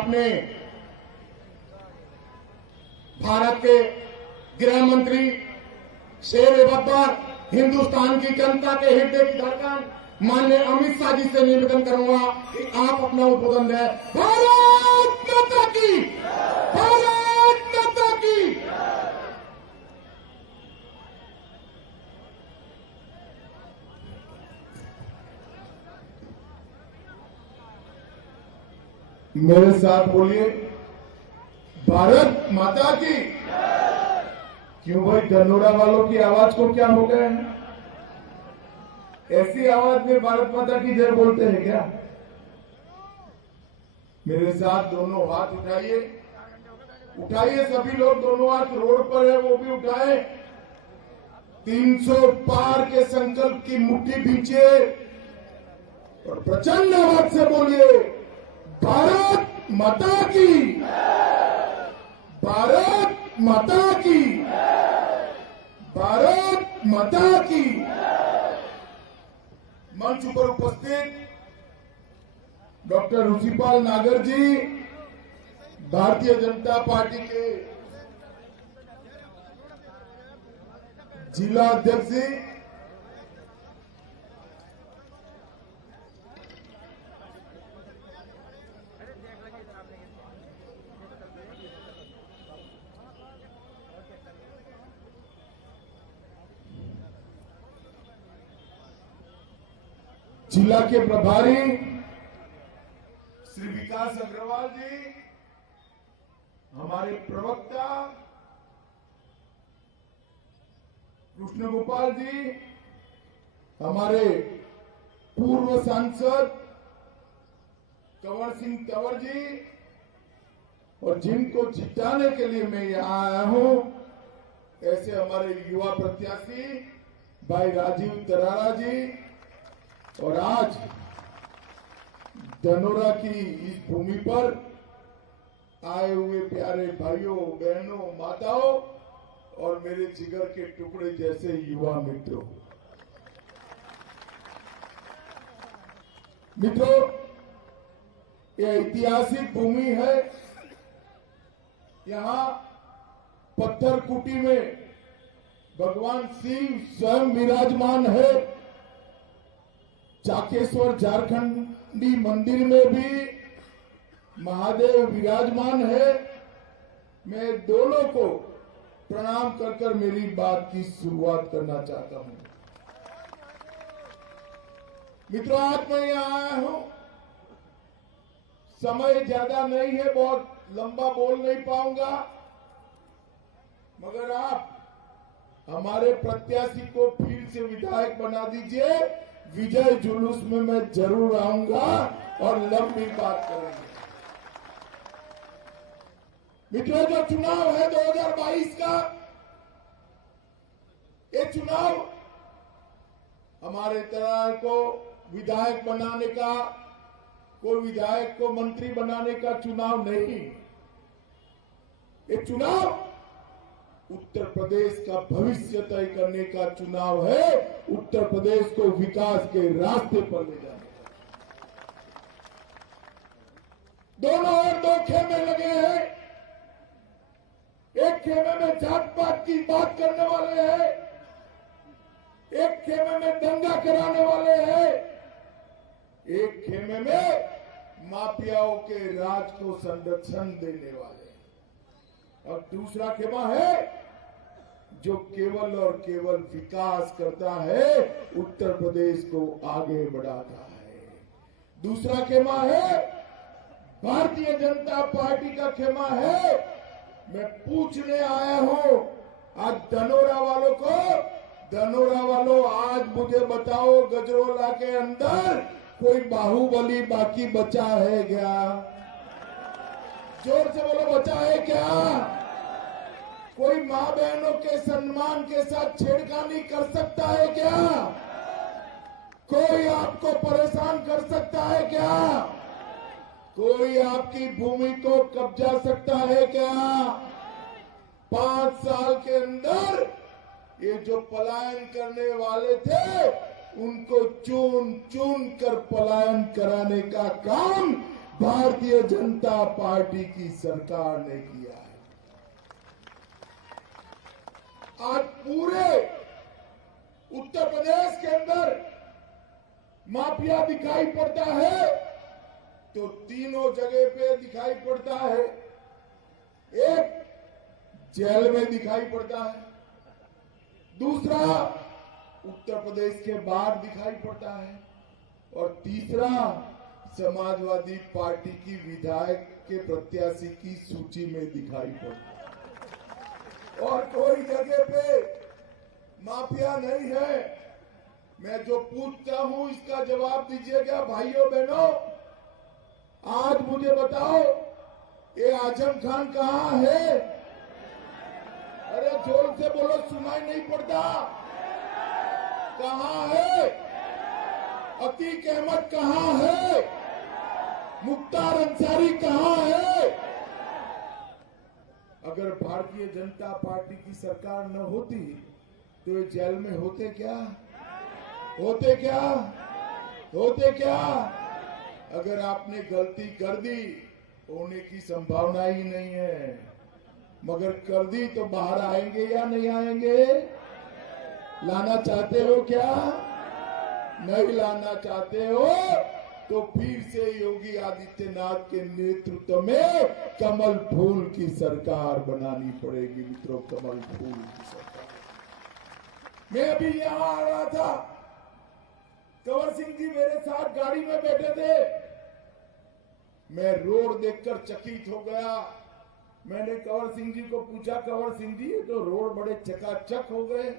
आपने भारत के गृह मंत्री शेर बब्बर, हिंदुस्तान की जनता के हृदय की धड़कन माननीय अमित शाह जी से निवेदन करूंगा कि आप अपना उद्बोधन दें। भारत माता की, भारत माता की। मेरे साथ बोलिए, भारत माता की। क्यों भाई, धनोरा वालों की आवाज को क्या हो गया है? ऐसी आवाज में भारत माता की जय बोलते हैं क्या? मेरे साथ दोनों हाथ उठाइए, उठाइए सभी लोग, दोनों हाथ रोड पर है वो भी उठाए। 300 पार के संकल्प की मुट्ठी पीछे और प्रचंड आवाज से बोलिए, भारत माता की, भारत माता की, भारत माता की। मंच पर उपस्थित डॉक्टर रुचिपाल नागर जी, भारतीय जनता पार्टी के जिला अध्यक्ष जी, जिला के प्रभारी श्री विकास अग्रवाल जी, हमारे प्रवक्ता कृष्ण गोपाल जी, हमारे पूर्व सांसद कंवर सिंह तंवर जी, और जिनको जिताने के लिए मैं यहां आया हूं, ऐसे हमारे युवा प्रत्याशी भाई राजीव तरारा जी, और आज धनोरा की इस भूमि पर आए हुए प्यारे भाइयों, बहनों, माताओं और मेरे जिगर के टुकड़े जैसे युवा मित्रों। यह ऐतिहासिक भूमि है। यहां पत्थर कुटी में भगवान शिव स्वयं विराजमान है। चाकेश्वर झारखंडी मंदिर में भी महादेव विराजमान है। मैं दोनों को प्रणाम कर मेरी बात की शुरुआत करना चाहता हूं। मित्रों, आज मैं यहां आया हूं, समय ज्यादा नहीं है, बहुत लंबा बोल नहीं पाऊंगा, मगर आप हमारे प्रत्याशी को फिर से विधायक बना दीजिए। विजय जुलूस में मैं जरूर आऊंगा और लंबी बात करेंगे। मित्रों, जो चुनाव है 2022 का, ये चुनाव हमारे तरार को विधायक बनाने का, कोई विधायक को मंत्री बनाने का चुनाव नहीं। ये चुनाव उत्तर प्रदेश का भविष्य तय करने का चुनाव है। उत्तर प्रदेश को विकास के रास्ते पर ले जाने का। दोनों ओर दो खेमे लगे हैं। एक खेमे में जात पात की बात करने वाले हैं, एक खेमे में दंगा कराने वाले हैं, एक खेमे में माफियाओं के राज को संरक्षण देने वाले हैं, और दूसरा खेमा है जो केवल और केवल विकास करता है, उत्तर प्रदेश को आगे बढ़ाता है। दूसरा खेमा है भारतीय जनता पार्टी का खेमा है। मैं पूछने आया हूं आज धनोरा वालों को, धनोरा वालों, आज मुझे बताओ, गजरोला के अंदर कोई बाहुबली बाकी बचा है क्या? जोर से बोलो, बचा है क्या? कोई मां बहनों के सम्मान के साथ छेड़खानी कर सकता है क्या? कोई आपको परेशान कर सकता है क्या? कोई आपकी भूमि को कब्जा सकता है क्या? 5 साल के अंदर ये जो पलायन करने वाले थे, उनको चुन चुन कर पलायन कराने का काम भारतीय जनता पार्टी की सरकार ने किया है। आज पूरे उत्तर प्रदेश के अंदर माफिया दिखाई पड़ता है तो तीनों जगह पे दिखाई पड़ता है। एक जेल में दिखाई पड़ता है, दूसरा उत्तर प्रदेश के बाहर दिखाई पड़ता है और तीसरा समाजवादी पार्टी की विधायक के प्रत्याशी की सूची में दिखाई पड़ता है और कोई जगह पे माफिया नहीं है। मैं जो पूछता हूं इसका जवाब दीजिएगा भाइयों बहनों। आज मुझे बताओ ये आजम खान कहां है? अरे जोर से बोलो, सुनाई नहीं पड़ता। कहां है? अतीक अहमद कहां है? मुख्तार अंसारी कहां है? अगर भारतीय जनता पार्टी की सरकार न होती तो ये जेल में होते क्या? होते क्या? होते क्या? अगर आपने गलती कर दी होने की संभावना ही नहीं है, मगर कर दी तो बाहर आएंगे या नहीं आएंगे? लाना चाहते हो क्या? नहीं लाना चाहते हो तो फिर से योगी आदित्यनाथ के नेतृत्व में कमल फूल की सरकार बनानी पड़ेगी मित्रों, कमल फूल की सरकार। मैं अभी यहां आ रहा था, कंवर सिंह जी मेरे साथ गाड़ी में बैठे थे। मैं रोड देखकर चकित हो गया। मैंने कंवर सिंह जी को पूछा, कंवर सिंह जी ये तो रोड बड़े चकाचक हो गए।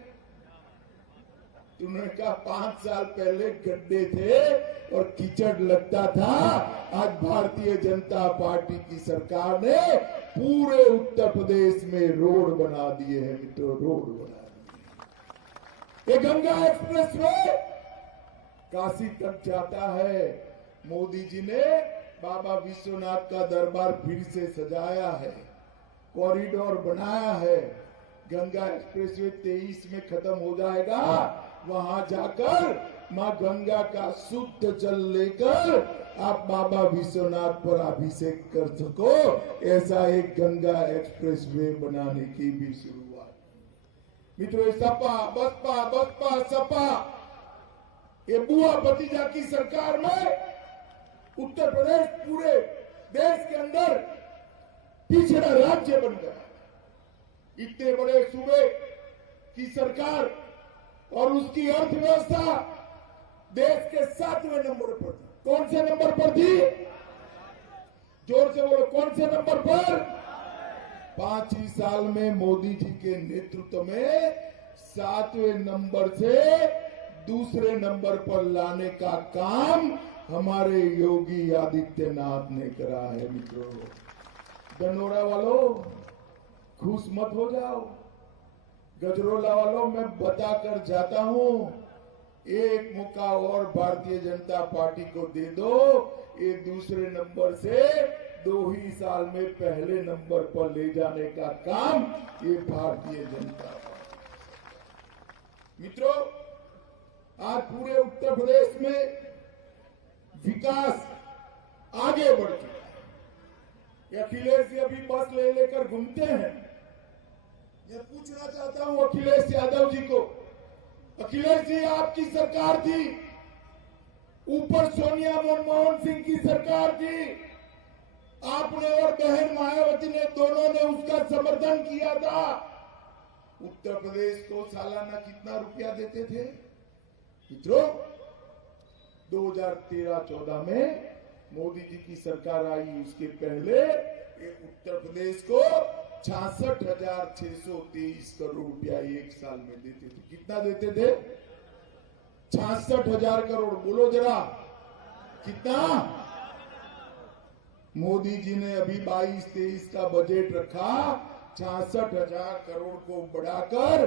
उन्होंने कहा 5 साल पहले गड्ढे थे और कीचड़ लगता था। आज भारतीय जनता पार्टी की सरकार ने पूरे उत्तर प्रदेश में रोड बना दिए हैं मित्रों, रोड बना दिए। ये गंगा एक्सप्रेस वे काशी तक जाता है। मोदी जी ने बाबा विश्वनाथ का दरबार फिर से सजाया है, कॉरिडोर बनाया है। गंगा एक्सप्रेसवे 23 में खत्म हो जाएगा। वहां जाकर मां गंगा का शुद्ध जल लेकर आप बाबा विश्वनाथ पर अभिषेक कर सको, ऐसा एक गंगा एक्सप्रेसवे बनाने की भी शुरुआत। मित्रों, सपा बसपा बसपा सपा ये बुआ भतीजा की सरकार में उत्तर प्रदेश पूरे देश के अंदर पिछड़ा राज्य बन गया। इतने बड़े सूबे की सरकार और उसकी अर्थव्यवस्था देश के 7वें नंबर पर थी। कौन से नंबर पर थी? जोर से बोलो, कौन से नंबर पर? 5 ही साल में मोदी जी के नेतृत्व में 7वें नंबर से दूसरे नंबर पर लाने का काम हमारे योगी आदित्यनाथ ने करा है मित्रों। धनोरा वालों खुश मत हो जाओ, गजरोला वालों मैं बताकर जाता हूं, एक मौका और भारतीय जनता पार्टी को दे दो। ये दूसरे नंबर से 2 ही साल में पहले नंबर पर ले जाने का काम ये भारतीय जनता पार्टी। मित्रों, आज पूरे उत्तर प्रदेश में विकास आगे बढ़ चुका है। अखिलेश जी अभी बस ले लेकर घूमते हैं। मैं पूछना चाहता हूं अखिलेश यादव जी को, अखिलेश जी आपकी सरकार थी, ऊपर सोनिया मनमोहन सिंह की सरकार थी, आपने और बहन मायावती ने दोनों ने उसका समर्थन किया था। उत्तर प्रदेश को सालाना कितना रुपया देते थे मित्रों? 2013-14 में मोदी जी की सरकार आई, उसके पहले उत्तर प्रदेश को 66,623 करोड़ रुपया एक साल में देते थे। कितना देते थे? 66,000 करोड़। बोलो जरा कितना? मोदी जी ने अभी 22-23 का बजट रखा, 66,000 करोड़ को बढ़ाकर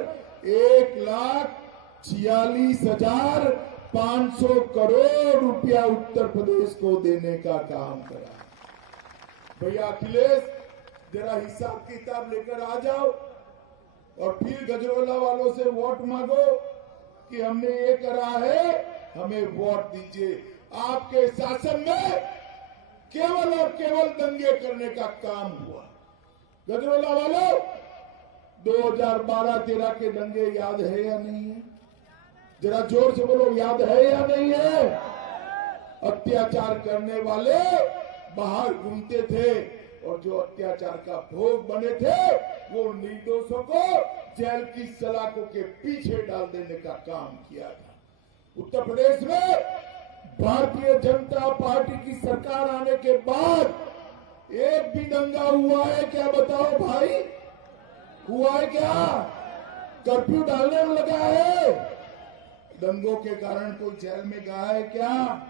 1,46,500 करोड़ रुपया उत्तर प्रदेश को देने का काम करा। भैया अखिलेश जरा हिसाब किताब लेकर आ जाओ और फिर गजरोला वालों से वोट मांगो कि हमने ये करा है, हमें वोट दीजिए। आपके शासन में केवल और केवल दंगे करने का काम हुआ। गजरोला वालों, 2012-13 के दंगे याद है या नहीं है? जरा जोर से बोलो, याद है या नहीं है? अत्याचार करने वाले बाहर घूमते थे और जो अत्याचार का भोग बने थे वो निर्दोषों को जेल की सलाखों के पीछे डाल देने का काम किया था। उत्तर प्रदेश में भारतीय जनता पार्टी की सरकार आने के बाद एक भी दंगा हुआ है क्या? बताओ भाई, हुआ है क्या? कर्फ्यू डालने में लगा है? दंगों के कारण कोई जेल में गया है क्या?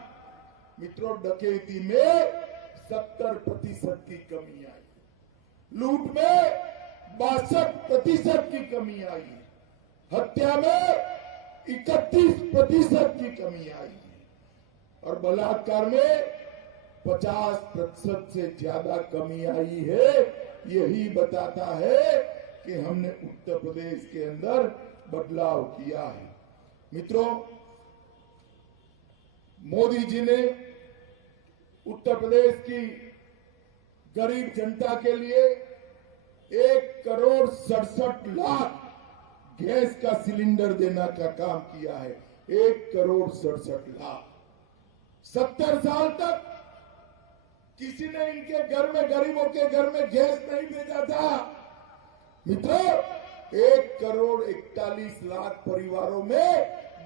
मित्रों, डकैती में 70% की कमी आई, लूट में 62% की कमी आई, हत्या में 31% की कमी आई और बलात्कार में 50% से ज्यादा कमी आई है। यही बताता है कि हमने उत्तर प्रदेश के अंदर बदलाव किया है। मित्रों, मोदी जी ने उत्तर प्रदेश की गरीब जनता के लिए 1,67,00,000 गैस का सिलेंडर देने का काम किया है। 1,67,00,000। 70 साल तक किसी ने इनके घर में, गरीबों के घर में गैस नहीं भेजा था। मित्रों, 1,41,00,000 परिवारों में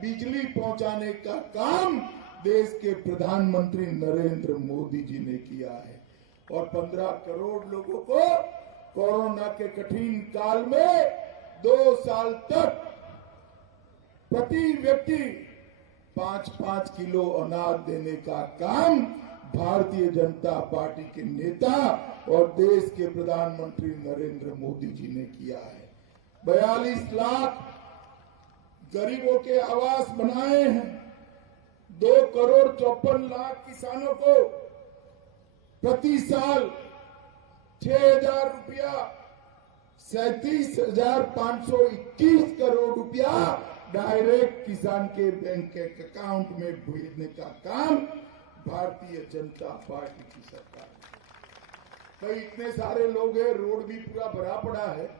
बिजली पहुंचाने का काम देश के प्रधानमंत्री नरेंद्र मोदी जी ने किया है और 15 करोड़ लोगों को कोरोना के कठिन काल में 2 साल तक प्रति व्यक्ति 5-5 किलो अनाज देने का काम भारतीय जनता पार्टी के नेता और देश के प्रधानमंत्री नरेंद्र मोदी जी ने किया है। 42 लाख गरीबों के आवास बनाए हैं। 2,54,00,000 किसानों को प्रति साल 6,000 रुपया, 37,521 करोड़ रुपया डायरेक्ट किसान के बैंक के अकाउंट में भेजने का काम भारतीय जनता पार्टी की सरकार है। भाई, इतने सारे लोग हैं, रोड भी पूरा भरा पड़ा है।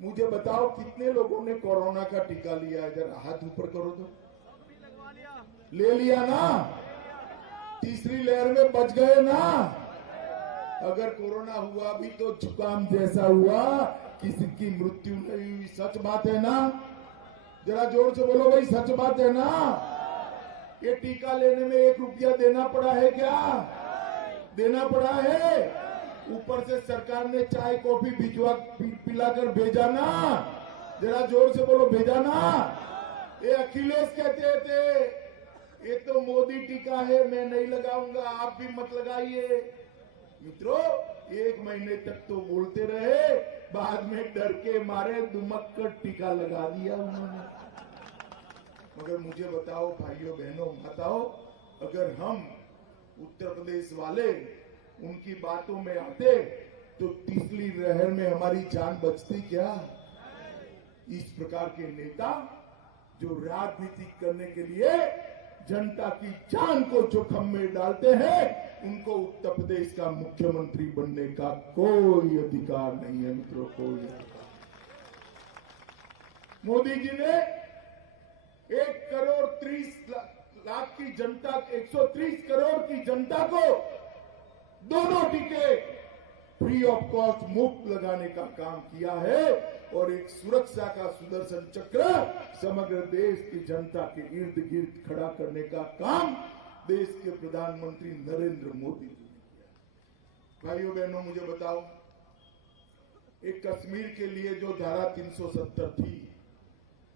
मुझे बताओ कितने लोगों ने कोरोना का टीका लिया है? जरा हाथ ऊपर करो तो। ले लिया ना? तीसरी लहर में बच गए ना? अगर कोरोना हुआ भी तो जुकाम जैसा हुआ, किसी की मृत्यु नहीं हुई। सच बात है ना? जरा जोर से बोलो भाई, सच बात है ना? ये टीका लेने में 1 रुपया देना पड़ा है क्या? देना पड़ा है? ऊपर से सरकार ने चाय कॉफी भिजवा पिलाकर भेजा ना? जरा जोर से बोलो, भेजा ना? ये अखिलेश कहते थे ये तो मोदी टीका है, मैं नहीं लगाऊंगा, आप भी मत लगाइए। मित्रों, 1 महीने तक तो बोलते रहे, बाद में डर के मारे दुमक कर टीका लगा दिया उन्होंने। मगर मुझे बताओ भाइयों बहनों माताओं, अगर हम उत्तर प्रदेश वाले उनकी बातों में आते तो तीसरी लहर में हमारी जान बचती क्या? इस प्रकार के नेता जो राजनीति करने के लिए जनता की जान को जोखिम में डालते हैं, उनको उत्तर प्रदेश का मुख्यमंत्री बनने का कोई अधिकार नहीं है। मित्रों, कोई अधिकार। मोदी जी ने 1,30,00,000 की जनता, 130 करोड़ की जनता को दोनों टीके फ्री ऑफ कॉस्ट मुफ्त लगाने का काम किया है और एक सुरक्षा का सुदर्शन चक्र समग्र देश की जनता के इर्द गिर्द खड़ा करने का काम देश के प्रधानमंत्री नरेंद्र मोदी जी ने किया। भाइयों बहनों, मुझे बताओ, एक कश्मीर के लिए जो धारा 370 थी,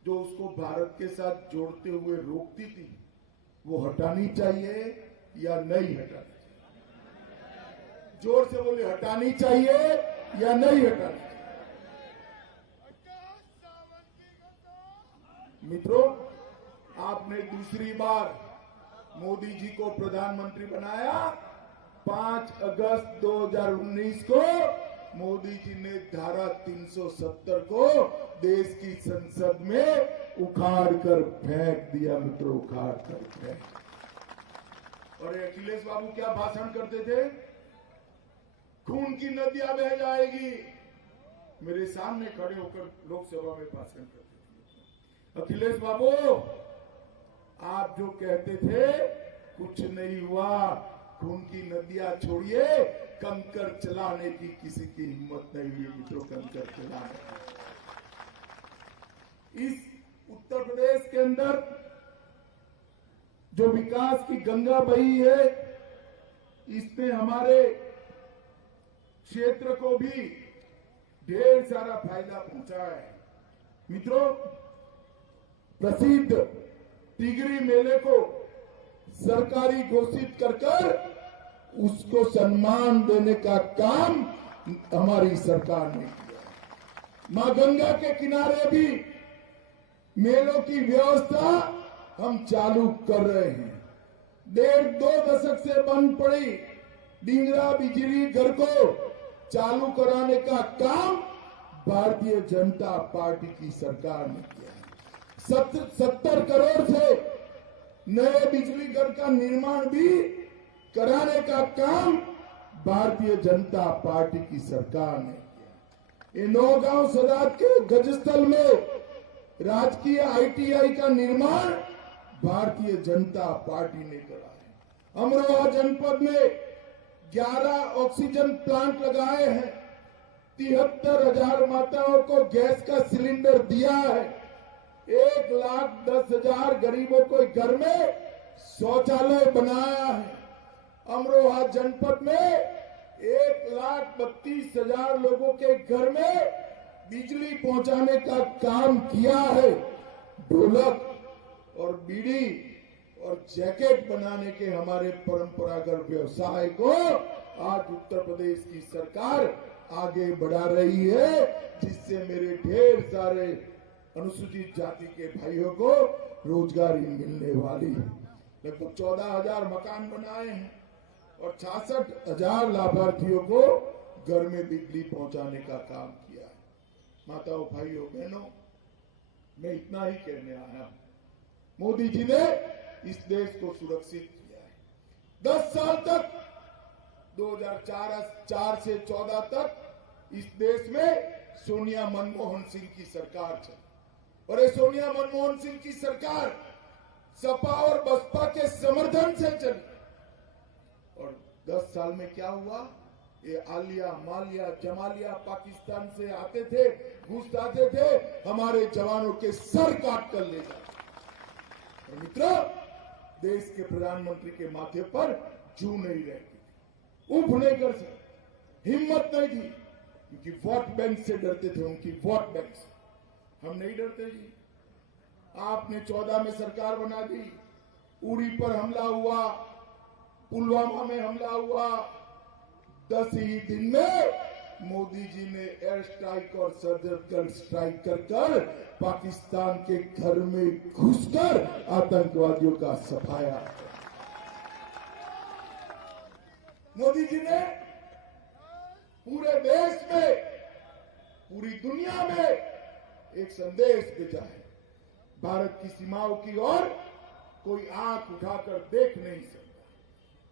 जो उसको भारत के साथ जोड़ते हुए रोकती थी, वो हटानी चाहिए या नहीं हटानी चाहिए? जोर से बोले, हटानी चाहिए या नहीं हटानी चाहिए? मित्रों, आपने दूसरी बार मोदी जी को प्रधानमंत्री बनाया। 5 अगस्त 2019 को मोदी जी ने धारा 370 को देश की संसद में उखाड़ कर फेंक दिया। मित्रों, उखाड़ कर फेंक। और अखिलेश बाबू क्या भाषण करते थे? खून की नदियां बह जाएगी। मेरे सामने खड़े होकर लोकसभा में भाषण करते थे। अखिलेश बाबू, आप जो कहते थे कुछ नहीं हुआ, खून की नदियां छोड़िए, कंकर चलाने की किसी की हिम्मत नहीं हुई मित्रों, कंकर चलाने की। इस उत्तर प्रदेश के अंदर जो विकास की गंगा बही है, इसने हमारे क्षेत्र को भी ढेर सारा फायदा पहुंचा है। मित्रों, प्रसिद्ध टिगरी मेले को सरकारी घोषित कर उसको सम्मान देने का काम हमारी सरकार ने किया। मां गंगा के किनारे भी मेलों की व्यवस्था हम चालू कर रहे हैं। 1.5-2 दशक से बंद पड़ी डिंगरा बिजली घर को चालू कराने का काम भारतीय जनता पार्टी की सरकार ने किया है। 70 करोड़ से नए बिजली घर का निर्माण भी कराने का काम भारतीय जनता पार्टी की सरकार ने किया। ये नौगांव सदात के गजस्थल में राजकीय ITI का निर्माण भारतीय जनता पार्टी ने करा है। अमरोहा जनपद में 11 ऑक्सीजन प्लांट लगाए हैं। 73,000 माताओं को गैस का सिलेंडर दिया है। 1,10,000 गरीबों को घर में शौचालय बनाया है। अमरोहा जनपद में 1,32,000 लोगों के घर में बिजली पहुंचाने का काम किया है। ढोलक और बीड़ी और जैकेट बनाने के हमारे परंपरागत व्यवसाय को आज उत्तर प्रदेश की सरकार आगे बढ़ा रही है, जिससे मेरे ढेर सारे अनुसूचित जाति के भाइयों को रोजगारी मिलने वाली है। लगभग 14,000 मकान बनाए हैं और 66,000 लाभार्थियों को घर में बिजली पहुंचाने का काम किया है। माताओं, भाइयों, बहनों, मैं इतना ही कहने आया हूं। मोदी जी ने इस देश को सुरक्षित किया है। 10 साल तक 2004 से 14 तक इस देश में सोनिया मनमोहन सिंह की सरकार चली और ये सोनिया मनमोहन सिंह की सरकार सपा और बसपा के समर्थन से चली। और 10 साल में क्या हुआ? ये आलिया, मालिया, जमालिया पाकिस्तान से आते थे, घुस आते थे, हमारे जवानों के सर काट कर ले जाते। और मित्रों, देश के प्रधानमंत्री के माथे पर जू नहीं रहती थी, उफ नहीं कर सकते, हिम्मत नहीं थी, क्योंकि वोट बैंक से डरते थे, उनकी वोट बैंक से। हम नहीं डरते जी। आपने 14 में सरकार बना दी, उरी पर हमला हुआ, पुलवामा में हमला हुआ, 10 ही दिन में मोदी जी ने एयर स्ट्राइक और सर्जिकल स्ट्राइक कर पाकिस्तान के घर में घुसकर आतंकवादियों का सफाया। मोदी जी ने पूरे देश में, पूरी दुनिया में एक संदेश भेजा है। भारत की सीमाओं की ओर कोई आंख उठाकर देख नहीं सकता।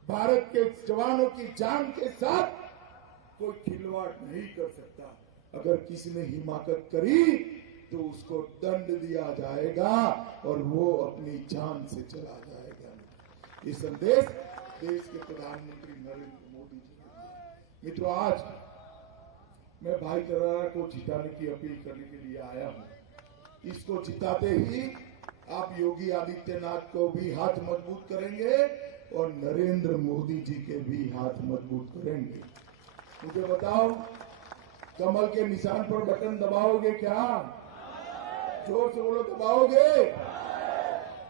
भारत के जवानों की जान के साथ कोई खिलवाड़ नहीं कर सकता। अगर किसी ने हिमाकत करी तो उसको दंड दिया जाएगा और वो अपनी जान से चला जाएगा। ये संदेश देश के प्रधानमंत्री नरेंद्र मोदी जी ने दिया। मित्रों, आज मैं भाई करारा को जिताने की अपील करने के लिए आया हूं। इसको जिताते ही आप योगी आदित्यनाथ को भी हाथ मजबूत करेंगे और नरेंद्र मोदी जी के भी हाथ मजबूत करेंगे। मुझे बताओ, कमल के निशान पर बटन दबाओगे क्या? जोर से बोलो, दबाओगे?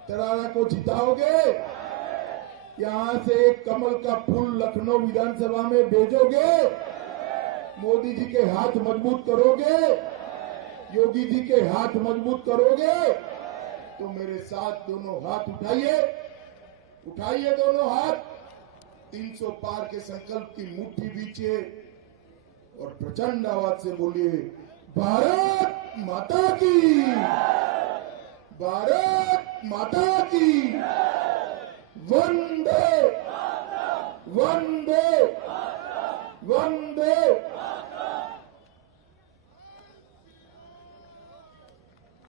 करारा को जिताओगे? यहां से एक कमल का फूल लखनऊ विधानसभा में भेजोगे? मोदी जी के हाथ मजबूत करोगे? योगी जी के हाथ मजबूत करोगे? तो मेरे साथ दोनों हाथ उठाइए, उठाइए दोनों हाथ। 300 पार के संकल्प की मुट्ठी बीचिए और प्रचंड आवाज से बोलिए, भारत माता की, भारत माता की, वंदे वंदे वंदे